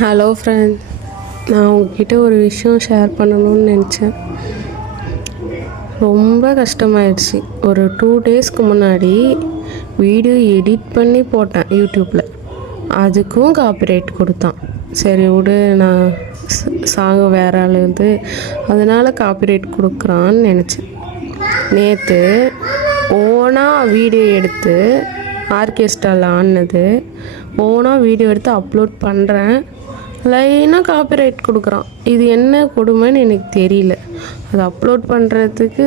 Hello friend, நான் உங்ககிட்ட ஒரு விஷயம் ஷேர் பண்ணணும்னு நினச்சேன். ரொம்ப கஷ்டமாயிடுச்சு. ஒரு 2 டேஸ்க்கு முன்னாடி வீடியோ எடிட் பண்ணி போட்டேன் யூடியூப்பில். அதுக்கும் காப்பிரைட் கொடுத்தான். சரி விடு, நான் சாங் வேற ஆள் அதனால் காப்பிரைட் கொடுக்குறான்னு நினச்சேன். நேற்று ஓனாக வீடியோ எடுத்து ஆர்கெஸ்ட்ராவில் ஆடினது ஓனாக வீடியோ எடுத்து அப்லோட் பண்ணுறேன். லைனாக காப்பிரைட் கொடுக்குறான். இது என்ன கொடுமைன்னு எனக்கு தெரியல. அதை அப்லோட் பண்ணுறதுக்கு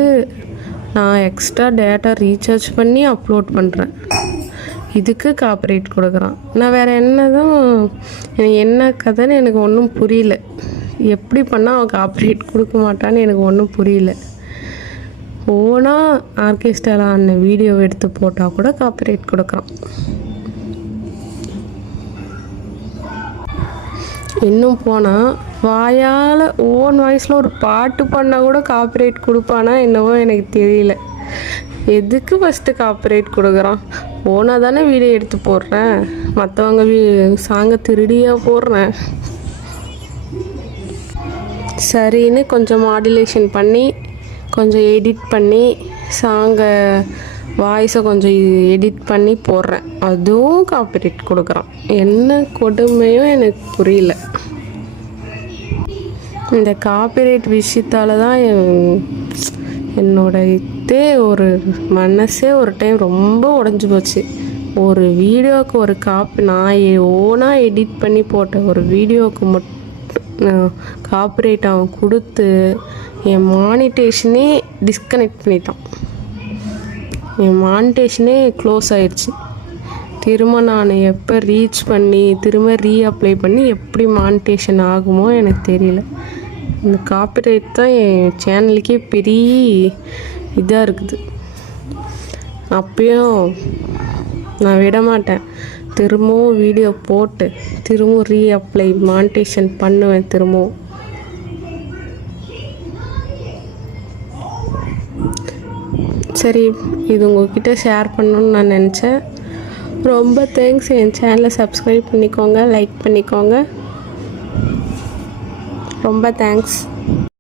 நான் எக்ஸ்ட்ரா டேட்டா ரீசார்ஜ் பண்ணி அப்லோட் பண்ணுறேன். இதுக்கு காப்பிரைட் கொடுக்குறான். நான் வேறு என்ன கதைன்னு எனக்கு ஒன்றும் புரியல. எப்படி பண்ணால் அவன் காப்பிரைட் கொடுக்க மாட்டான்னு எனக்கு ஒன்றும் புரியல. ஓனாக ஆர்கெஸ்ட்ராவில் ஆன வீடியோ எடுத்து போட்டால் கூட காப்பிரைட் கொடுக்குறான். இன்னும் போனால் வாயால் ஓன் வாய்ஸில் ஒரு பாட்டு பண்ணால் கூட காப்பிரைட் கொடுப்பானா என்னவோ எனக்கு தெரியல. எதுக்கு ஃபஸ்ட்டு காப்பிரைட் கொடுக்குறான்? ஓனாக தானே வீடியோ எடுத்து போடுறேன், மற்றவங்க சாங்கை திருடியாக போடுறேன். சரின்னு கொஞ்சம் மாடுலேஷன் பண்ணி கொஞ்சம் எடிட் பண்ணி சாங்கை வாய்ஸை கொஞ்சம் எடிட் பண்ணி போடுறேன். அதுவும் காப்பிரைட் கொடுக்குறான். என்ன கொடுமையும் எனக்கு புரியல. இந்த காப்பிரைட் விஷயத்தால் தான் என்னோட ஒரு மனசே ஒரு டைம் ரொம்ப உடஞ்சி போச்சு. ஒரு வீடியோவுக்கு ஒரு நான் ஓனாக எடிட் பண்ணி போட்ட ஒரு வீடியோவுக்கு மட்டும் காப்பிரைட் அவன் கொடுத்து என் மானிட்டேஷனே டிஸ்கனெக்ட் பண்ணிட்டான். என் மானிட்டேஷனே க்ளோஸ் ஆயிடுச்சு. திரும்ப நான் எப்போ ரீச் பண்ணி திரும்ப ரீஅப்ளை பண்ணி எப்படி மானிட்டேஷன் ஆகுமோ எனக்கு தெரியல. இந்த காப்பிரைட் தான் என் சேனலுக்கே பெரிய இதாக இருக்குது. அப்பயும் நான் விட மாட்டேன். திரும்பவும் வீடியோ போட்டு திரும்பவும் ரீஅப்ளை மானிட்டேஷன் பண்ணுவேன். திரும்பவும் சரி, இது உங்கள்கிட்ட ஷேர் பண்ணணுன்னு நான் நினச்சேன். ரொம்ப தேங்க்ஸ். என் சேனலை சப்ஸ்கிரைப் பண்ணிக்கோங்க, லைக் பண்ணிக்கோங்க. ரொம்ப தேங்க்ஸ்.